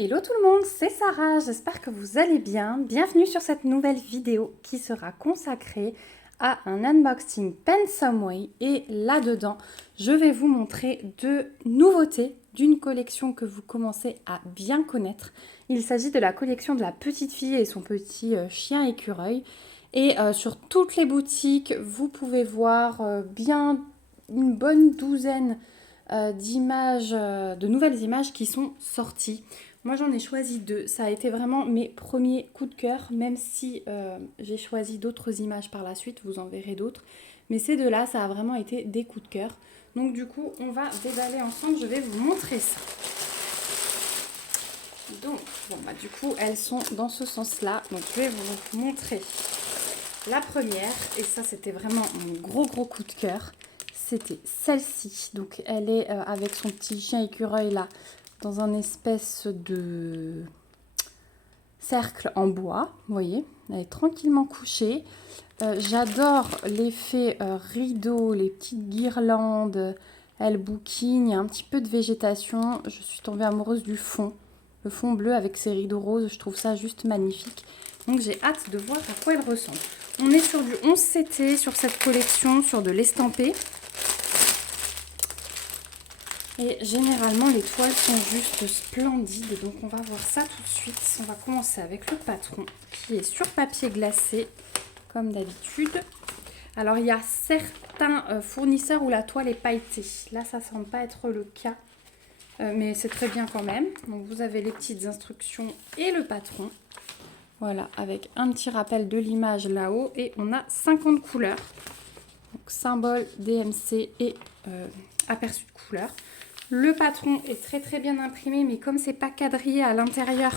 Hello tout le monde, c'est Sarah, j'espère que vous allez bien. Bienvenue sur cette nouvelle vidéo qui sera consacrée à un unboxing Pensomeway et là-dedans, je vais vous montrer deux nouveautés d'une collection que vous commencez à bien connaître. Il s'agit de la collection de la petite fille et son petit chien écureuil. Et sur toutes les boutiques, vous pouvez voir bien une bonne douzaine d'images, de nouvelles images qui sont sorties. Moi j'en ai choisi deux, ça a été vraiment mes premiers coups de cœur, même si j'ai choisi d'autres images par la suite, vous en verrez d'autres. Mais ces deux-là, ça a vraiment été des coups de cœur. Donc du coup, on va déballer ensemble, je vais vous montrer ça. Donc, bon bah du coup, elles sont dans ce sens-là. Donc je vais vous montrer la première, et ça c'était vraiment mon gros coup de cœur. C'était celle-ci, donc elle est avec son petit chien écureuil là, dans un espèce de cercle en bois, vous voyez, elle est tranquillement couchée. J'adore l'effet rideau, les petites guirlandes, elle bouquine, il y a un petit peu de végétation. Je suis tombée amoureuse du fond, le fond bleu avec ses rideaux roses, je trouve ça juste magnifique. Donc j'ai hâte de voir à quoi elle ressemble. On est sur du 11CT sur cette collection, sur de l'estampé. Et généralement, les toiles sont juste splendides. Donc, on va voir ça tout de suite. On va commencer avec le patron qui est sur papier glacé, comme d'habitude. Alors, il y a certains fournisseurs où la toile est pailletée. Là, ça ne semble pas être le cas. Mais c'est très bien quand même. Donc, vous avez les petites instructions et le patron. Voilà, avec un petit rappel de l'image là-haut. Et on a 50 couleurs. Donc, symbole, DMC et aperçu de couleurs. Le patron est très bien imprimé, mais comme c'est pas quadrillé à l'intérieur,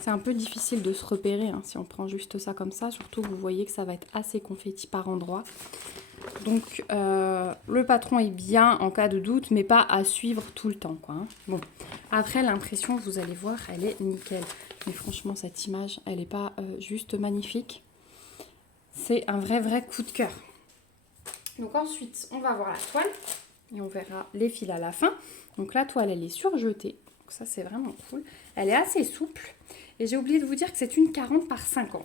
c'est un peu difficile de se repérer hein, si on prend juste ça comme ça. Surtout, vous voyez que ça va être assez confetti par endroits. Donc, le patron est bien en cas de doute, mais pas à suivre tout le temps, quoi, hein. Bon, après, l'impression, vous allez voir, elle est nickel. Mais franchement, cette image, elle n'est pas juste magnifique. C'est un vrai coup de cœur. Donc ensuite, on va voir la toile. Et on verra les fils à la fin. Donc la toile, elle est surjetée. Donc ça, c'est vraiment cool. Elle est assez souple. Et j'ai oublié de vous dire que c'est une 40 par 50.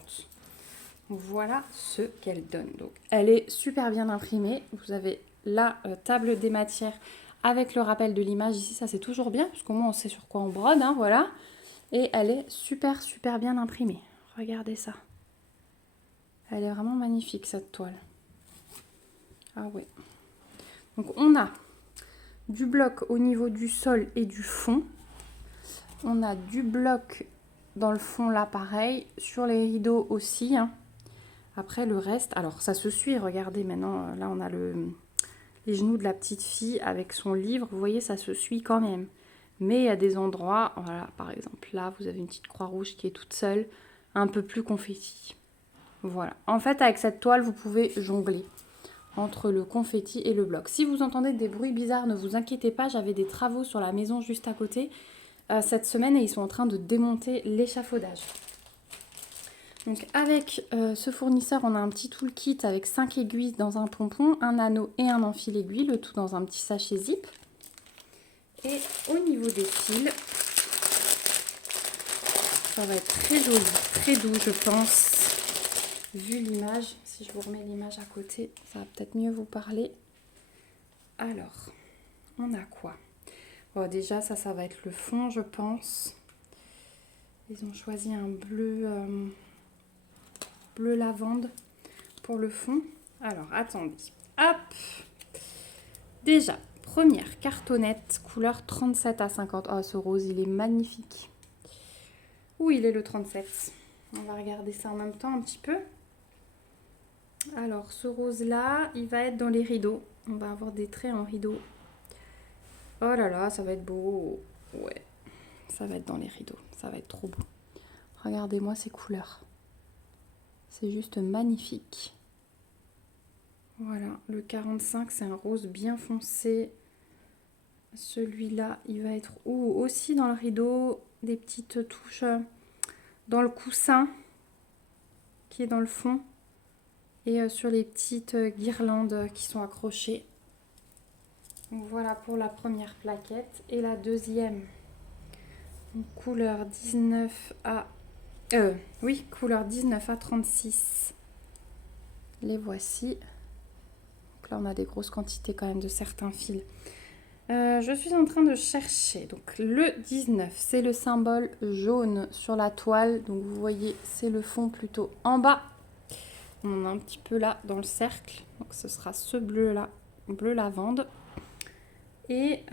Donc voilà ce qu'elle donne. Donc elle est super bien imprimée. Vous avez la table des matières avec le rappel de l'image. Ici, ça c'est toujours bien, puisqu'au moins on sait sur quoi on brode. Hein, voilà. Et elle est super bien imprimée. Regardez ça. Elle est vraiment magnifique, cette toile. Ah ouais. Donc on a du bloc au niveau du sol et du fond. On a du bloc dans le fond là pareil, sur les rideaux aussi, hein. Après le reste, alors ça se suit, regardez maintenant, là on a les genoux de la petite fille avec son livre, vous voyez ça se suit quand même. Mais il y a des endroits, voilà par exemple là vous avez une petite croix rouge qui est toute seule, un peu plus confetti. Voilà, en fait avec cette toile vous pouvez jongler entre le confetti et le bloc. Si vous entendez des bruits bizarres, ne vous inquiétez pas, j'avais des travaux sur la maison juste à côté cette semaine et ils sont en train de démonter l'échafaudage. Donc avec ce fournisseur, on a un petit toolkit avec 5 aiguilles dans un pompon, un anneau et un enfil aiguille, le tout dans un petit sachet zip. Et au niveau des fils, ça va être très joli, très doux je pense. Vu l'image, si je vous remets l'image à côté, ça va peut-être mieux vous parler. Alors, on a quoi? Bon, déjà, ça va être le fond, je pense. Ils ont choisi un bleu, bleu lavande pour le fond. Alors, attendez. Hop! Déjà, première cartonnette, couleur 37 à 50. Oh, ce rose, il est magnifique. Où il est le 37? On va regarder ça en même temps un petit peu. Alors, ce rose-là, il va être dans les rideaux. On va avoir des traits en rideaux. Oh là là, ça va être beau. Ouais, ça va être dans les rideaux. Ça va être trop beau. Regardez-moi ces couleurs. C'est juste magnifique. Voilà, le 45, c'est un rose bien foncé. Celui-là, il va être aussi dans le rideau. Des petites touches dans le coussin qui est dans le fond. Et sur les petites guirlandes qui sont accrochées. Donc voilà pour la première plaquette. Et la deuxième, Donc, couleur 19 à... oui, couleur 19 à 36. Les voici. Donc là, on a des grosses quantités quand même de certains fils. Je suis en train de chercher. Donc le 19, c'est le symbole jaune sur la toile. Donc vous voyez, c'est le fond plutôt en bas. On en a un petit peu là dans le cercle. Donc ce sera ce bleu là, bleu lavande. Et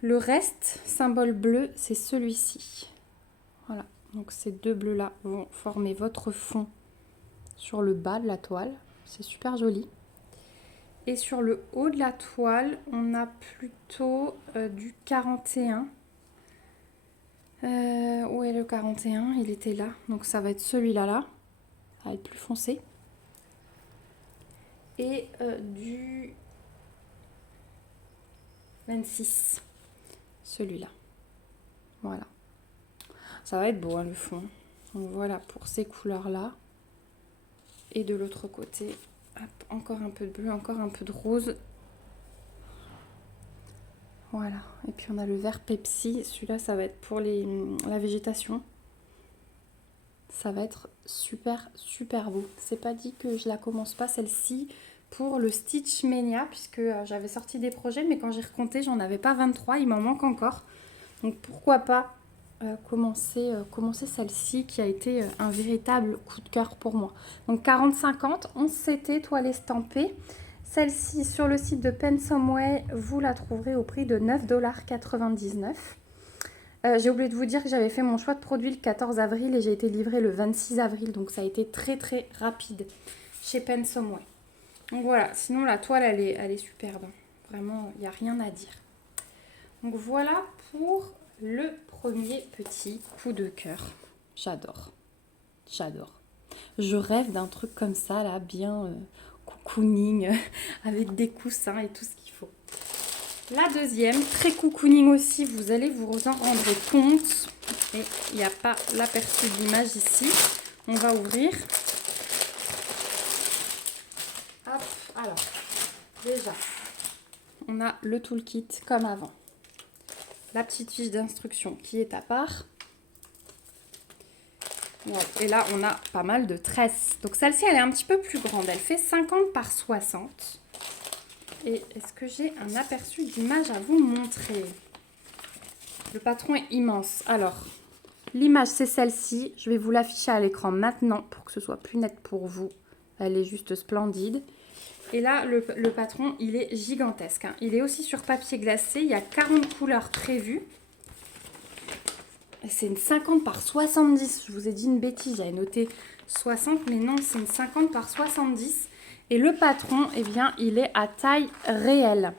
le reste, symbole bleu, c'est celui-ci. Voilà. Donc ces deux bleus là vont former votre fond sur le bas de la toile. C'est super joli. Et sur le haut de la toile, on a plutôt du 41. Où est le 41? Il était là. Donc ça va être celui-là là. Ça va être plus foncé. Et du 26. Celui-là. Voilà. Ça va être beau hein, le fond. Donc voilà pour ces couleurs-là. Et de l'autre côté, hop, encore un peu de bleu, encore un peu de rose. Voilà. Et puis on a le vert Pepsi. Celui-là, ça va être pour la végétation. Ça va être super, super beau. C'est pas dit que je la commence pas celle-ci pour le Stitch Mania, puisque j'avais sorti des projets, mais quand j'ai recompté, j'en avais pas 23. Il m'en manque encore. Donc pourquoi pas commencer celle-ci qui a été un véritable coup de cœur pour moi. Donc 40-50, 11 CT, toile estampée. Celle-ci sur le site de Pensomeway, vous la trouverez au prix de 9,99 $. J'ai oublié de vous dire que j'avais fait mon choix de produit le 14 avril et j'ai été livrée le 26 avril. Donc ça a été très très rapide chez Pensomeway. Donc voilà, sinon la toile elle est superbe. Vraiment, il n'y a rien à dire. Donc voilà pour le premier petit coup de cœur. J'adore. J'adore. Je rêve d'un truc comme ça, là, bien cocooning, avec des coussins et tout ce qu'il faut. La deuxième, très cocooning aussi, vous allez vous en rendre compte. Et il n'y a pas l'aperçu d'image ici. On va ouvrir. Hop, alors, déjà, on a le toolkit comme avant. La petite fiche d'instruction qui est à part. Et là, on a pas mal de tresses. Donc celle-ci, elle est un petit peu plus grande. Elle fait 50 par 60. Et est-ce que j'ai un aperçu d'image à vous montrer? Le patron est immense. Alors, l'image, c'est celle-ci. Je vais vous l'afficher à l'écran maintenant pour que ce soit plus net pour vous. Elle est juste splendide. Et là, le patron, il est gigantesque. Hein. Il est aussi sur papier glacé. Il y a 40 couleurs prévues. C'est une 50 par 70. Je vous ai dit une bêtise. J'avais noté 60, mais non, c'est une 50 par 70. Et le patron, eh bien, il est à taille réelle.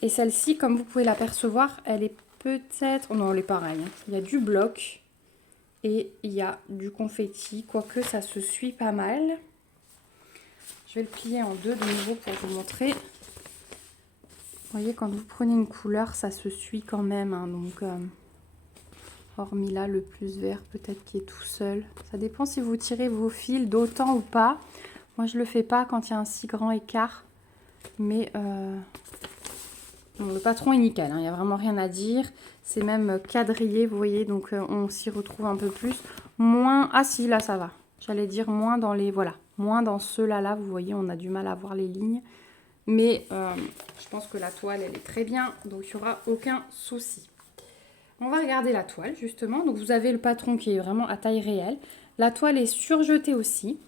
Et celle-ci, comme vous pouvez l'apercevoir, elle est peut-être... Non, elle est pareille. Hein. Il y a du bloc et il y a du confetti. Quoique, ça se suit pas mal. Je vais le plier en deux de nouveau pour vous montrer. Vous voyez, quand vous prenez une couleur, ça se suit quand même. Hein, donc, hormis là, le plus vert, peut-être qui est tout seul. Ça dépend si vous tirez vos fils d'autant ou pas. Moi, je le fais pas quand il y a un si grand écart. Mais bon, le patron est nickel. Hein, il n'y a vraiment rien à dire. C'est même quadrillé, vous voyez. Donc, on s'y retrouve un peu plus. Moins... Ah si, là, ça va. J'allais dire moins dans les... Voilà. Moins dans ceux-là, là, vous voyez, on a du mal à voir les lignes. Mais je pense que la toile, elle est très bien. Donc, il n'y aura aucun souci. On va regarder la toile, justement. Donc, vous avez le patron qui est vraiment à taille réelle. La toile est surjetée aussi.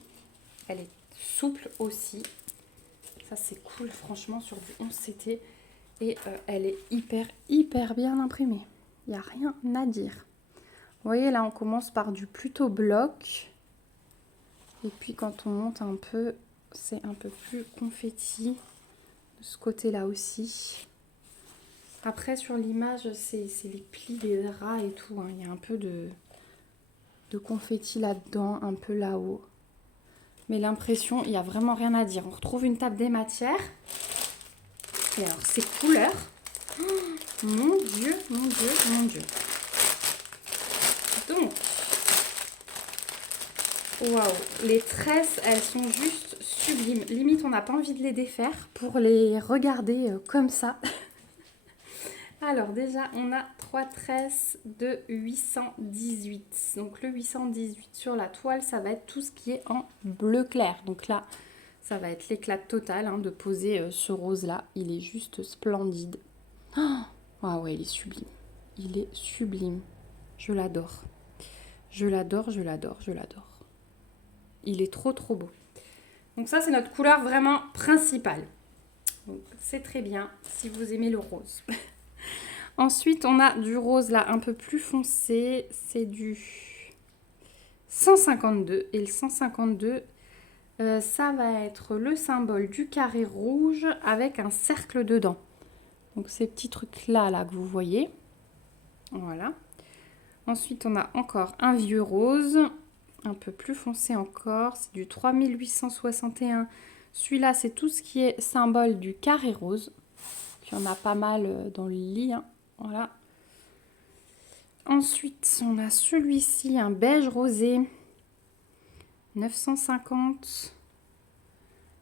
Elle est souple aussi. Ça, c'est cool, franchement, sur du 11 CT. Et elle est hyper bien imprimée. Il n'y a rien à dire. Vous voyez, là, on commence par du plutôt bloc. Et puis quand on monte un peu, c'est un peu plus confetti. De ce côté-là aussi. Après, sur l'image, c'est les plis des draps et tout. Hein. Il y a un peu de confetti là-dedans, un peu là-haut. Mais l'impression, il n'y a vraiment rien à dire. On retrouve une table des matières. Et alors, ces couleurs. Oh, mon Dieu, mon Dieu, mon Dieu. Donc, waouh, les tresses, elles sont juste sublimes. Limite, on n'a pas envie de les défaire pour les regarder comme ça. Alors déjà, on a 3 tresses de 818. Donc le 818 sur la toile, ça va être tout ce qui est en bleu clair. Donc là, ça va être l'éclat total de poser ce rose-là. Il est juste splendide. Ah ouais, il est sublime. Il est sublime. Je l'adore. Je l'adore, je l'adore, je l'adore. Il est trop trop beau. Donc ça, c'est notre couleur vraiment principale. Donc c'est très bien si vous aimez le rose. Ensuite, on a du rose là un peu plus foncé. C'est du 152. Et le 152, ça va être le symbole du carré rouge avec un cercle dedans. Donc ces petits trucs là que vous voyez. Voilà. Ensuite, on a encore un vieux rose, un peu plus foncé encore. C'est du 3861. Celui-là, c'est tout ce qui est symbole du carré rose. Il y en a pas mal dans le lit. Voilà. Ensuite, on a celui-ci, un beige rosé. 950.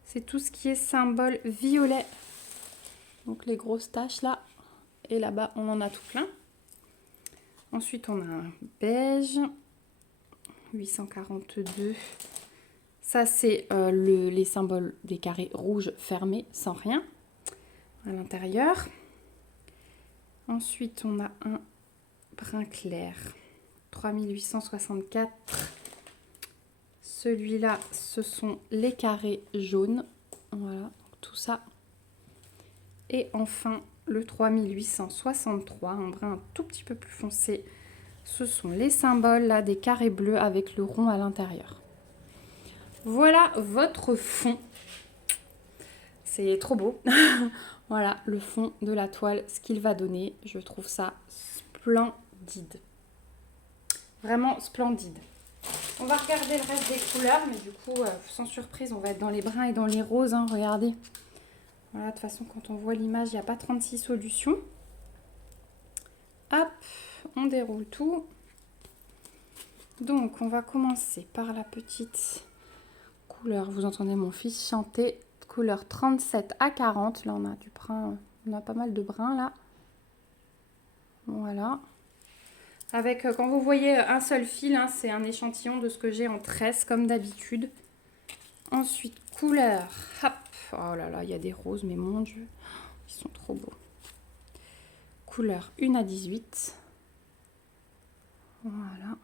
C'est tout ce qui est symbole violet. Donc les grosses taches là. Et là-bas, on en a tout plein. Ensuite, on a un beige. 842. Ça, c'est les symboles des carrés rouges fermés, sans rien, à l'intérieur. Ensuite, on a un brun clair. 3864. Celui-là, ce sont les carrés jaunes. Voilà, donc tout ça. Et enfin, le 3863, un brun un tout petit peu plus foncé. Ce sont les symboles là des carrés bleus avec le rond à l'intérieur. Voilà votre fond. C'est trop beau. Voilà le fond de la toile, ce qu'il va donner. Je trouve ça splendide. Vraiment splendide. On va regarder le reste des couleurs, mais du coup, sans surprise, on va être dans les bruns et dans les roses. Regardez. Voilà, de toute façon, quand on voit l'image, il n'y a pas 36 solutions. Hop, on déroule tout. Donc, on va commencer par la petite couleur. Vous entendez mon fils chanter. Couleur 37 à 40. Là, on a du brun. On a pas mal de brun, là. Voilà. Avec, quand vous voyez un seul fil, c'est un échantillon de ce que j'ai en tresse, comme d'habitude. Ensuite, couleur. Hop. Oh là là, il y a des roses, mais mon Dieu, ils sont trop beaux. Couleur 1 à 18. Voilà.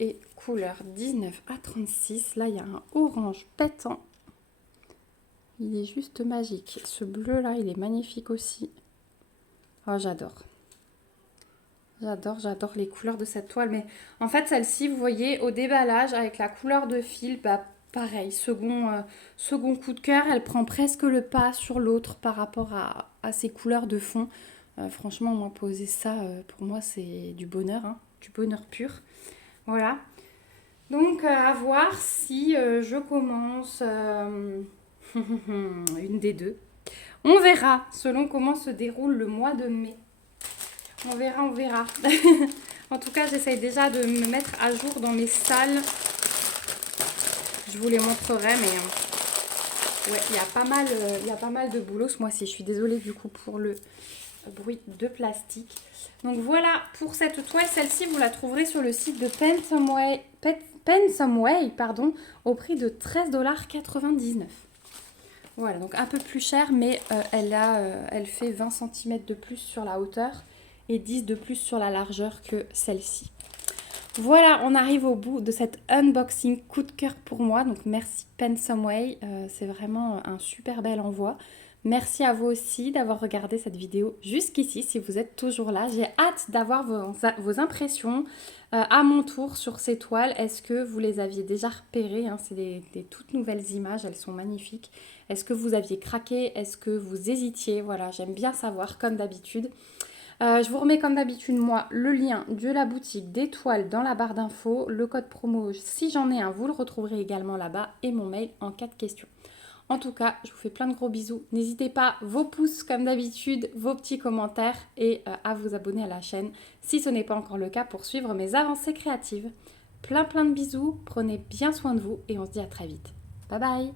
Et couleur 19 à 36. Là, il y a un orange pétant. Il est juste magique. Ce bleu-là, il est magnifique aussi. Oh, j'adore. J'adore les couleurs de cette toile. Mais en fait, celle-ci, vous voyez, au déballage, avec la couleur de fil, pareil, second coup de cœur, elle prend presque le pas sur l'autre par rapport à ces couleurs de fond. Franchement, moi, poser ça, pour moi, c'est du bonheur, du bonheur pur. Voilà. Donc, à voir si je commence une des deux. On verra, selon comment se déroule le mois de mai. On verra, on verra. En tout cas, j'essaye déjà de me mettre à jour dans mes stalles. Je vous les montrerai, mais ouais, il y a pas mal de boulot ce mois-ci. Je suis désolée du coup pour le bruit de plastique. Donc voilà pour cette toile. Celle-ci, vous la trouverez sur le site de Pensomeway, au prix de 13,99 $. Voilà, donc un peu plus cher, mais elle fait 20 cm de plus sur la hauteur et 10 de plus sur la largeur que celle-ci. Voilà, on arrive au bout de cet unboxing coup de cœur pour moi. Donc merci Pensomeway, c'est vraiment un super bel envoi. Merci à vous aussi d'avoir regardé cette vidéo jusqu'ici, si vous êtes toujours là. J'ai hâte d'avoir vos impressions à mon tour sur ces toiles. Est-ce que vous les aviez déjà repérées, c'est des toutes nouvelles images, elles sont magnifiques. Est-ce que vous aviez craqué? Est-ce que vous hésitiez? Voilà, j'aime bien savoir, comme d'habitude. Je vous remets comme d'habitude, moi, le lien de la boutique des toiles dans la barre d'infos. Le code promo, si j'en ai un, vous le retrouverez également là-bas. Et mon mail en cas de question. En tout cas, je vous fais plein de gros bisous. N'hésitez pas, vos pouces comme d'habitude, vos petits commentaires et à vous abonner à la chaîne si ce n'est pas encore le cas pour suivre mes avancées créatives. Plein de bisous, prenez bien soin de vous et on se dit à très vite. Bye bye!